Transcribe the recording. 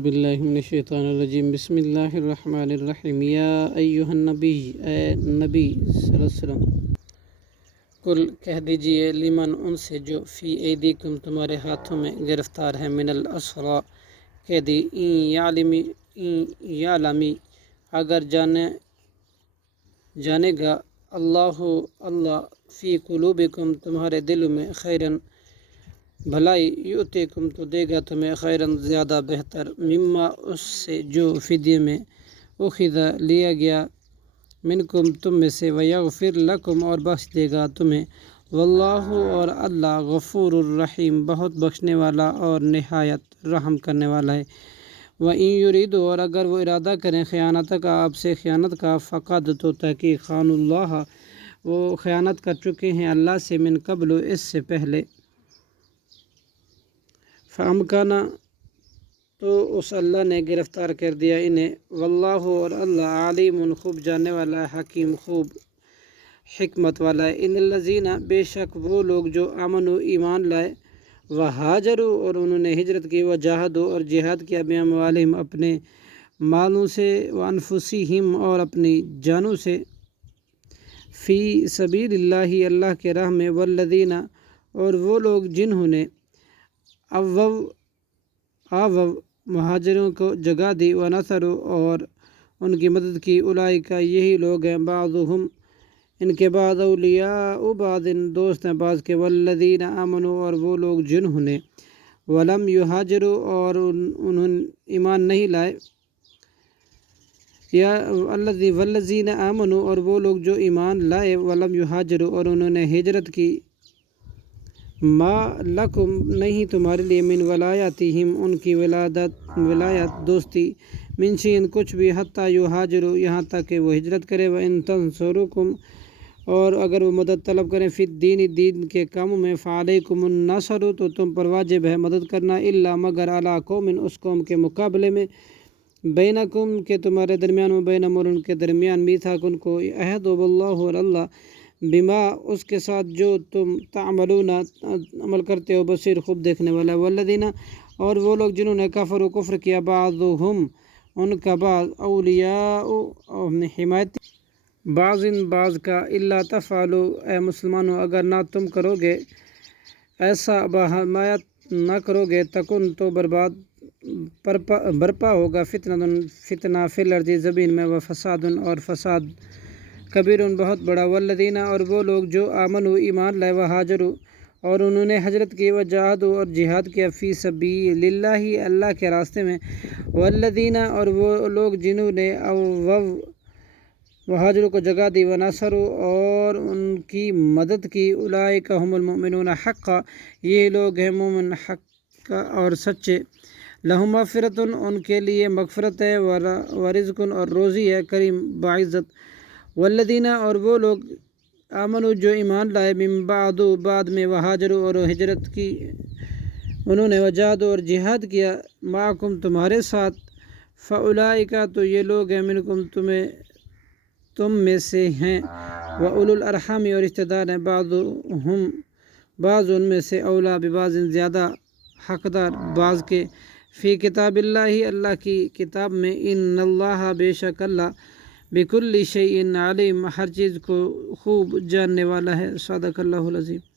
اعوذ باللہ من الشیطان الرجیم بسم اللہ الرحمن الرحیم یا ایہا النبی اے نبی صلی اللہ علیہ وسلم کل کہہ دیجئے لمن ان سے جو فی ایدیکم تمہارے ہاتھوں میں گرفتار ہے من الاسرا قیدی این یعلمی اگر جانے گا اللہ فی قلوبکم تمہارے دلوں میں خیرن بھلائی یؤتیکم تو دے گا تمہیں خیرن زیادہ بہتر مما اس سے جو فدیے میں اخذ لیا گیا منکم تم میں سے ویغفر لکم اور بخش دے گا تمہیں واللہ اور اللہ غفور الرحیم بہت بخشنے والا اور نہایت رحم کرنے والا ہے وَإِن يُرِيدُوا اور اگر وہ ارادہ کریں خیانت کا آپ سے خیانت کا فقد تو تحقیق خان اللہ وہ خیانت کر چکے ہیں اللہ سے من قبل اس سے پہلے فَأَمْكَنَ تو اس اللہ نے گرفتار کر دیا انہیں واللہ اور اللہ علیم خوب جاننے والا ہے حکیم خوب حکمت والا ہے ان الذین بے شک وہ لوگ جو آمنوا ایمان لائے وہاجروا اور انہوں نے ہجرت کی وجاہدوا اور جہاد کیا باموالہم اپنے مالوں سے وانفسہم اور اپنی جانوں سے فی سبیل اللہ کے راہ میں والذین اور وہ لوگ جنہوں نے آووا مہاجروں کو جگہ دی ونصروا اور ان کی مدد کی اولئک یہی لوگ ہیں بعضهم ان کے بعد اولیاء بعض دوست ہیں بعض کے والذین آمنوا اور وہ لوگ جنہوں نے ولم یہاجروا اور انہوں ایمان نہیں لائے یا والذین آمنوا اور وہ لوگ جو ایمان لائے ولم یہاجروا اور انہوں نے ہجرت کی ما لکم نہیں تمہارے لیے من ولایاتہم ان کی ولایت دوستی من شیء کچھ بھی حتی یہاجروا یہاں تک کہ وہ ہجرت کرے وان تنصروکم اور اگر وہ مدد طلب کریں فی الدین دین کے کاموں میں فعلیکم النصر تو تم پر واجب ہے مدد کرنا الا مگر علی قوم اس قوم کے مقابلے میں بینکم کہ تمہارے درمیان و بینہم اور ان کے درمیان میثاق ان کو عہد واللہ اور اللہ بما اس کے ساتھ جو تم تعملون عمل کرتے ہو بصیر خوب دیکھنے والا ہے والذین اور وہ لوگ جنہوں نے کفر و کفر کیا بعضهم ان کا بعض اولیاء حمایت بعض کا الا تفعلوا اے مسلمانوں اگر نہ تم کرو گے ایسا حمایت نہ کرو گے تکن تو برپا ہوگا فتنہ فی الارض زمین میں وفساد اور فساد کبیر بہت بڑا والذین اور وہ لوگ جو آمنوا ایمان لائے وہاجروا اور انہوں نے ہجرت کی وجاہدوا اور جہاد کیا فی سبیل اللہ اللہ کے راستے میں والذین اور وہ لوگ جنہوں نے وہاجروا کو جگہ دی ونصروا اور ان کی مدد کی اولئک هم المؤمنون حقا یہ لوگ ہیں مومن حق اور سچے لہم مغفرۃ ان کے لیے مغفرت ہے ورزق اور روزی ہے کریم باعزت والذین اور وہ لوگ آمنوا جو ایمان لائے من بعد میں وہاجروا اور ہجرت کی انہوں نے وجاہدوا اور جہاد کیا معکم تمہارے ساتھ فاولئک تو یہ لوگ ہیں منکم تم میں سے ہیں واولو الارحام اور رشتہ دار ہیں بعض ان میں سے اولا ببعض زیادہ حقدار بعض کے فی کتاب اللہ کی کتاب میں ان اللہ بے شک اللہ بکل شیء علیم ہر چیز کو خوب جاننے والا ہے صدق اللہ العظیم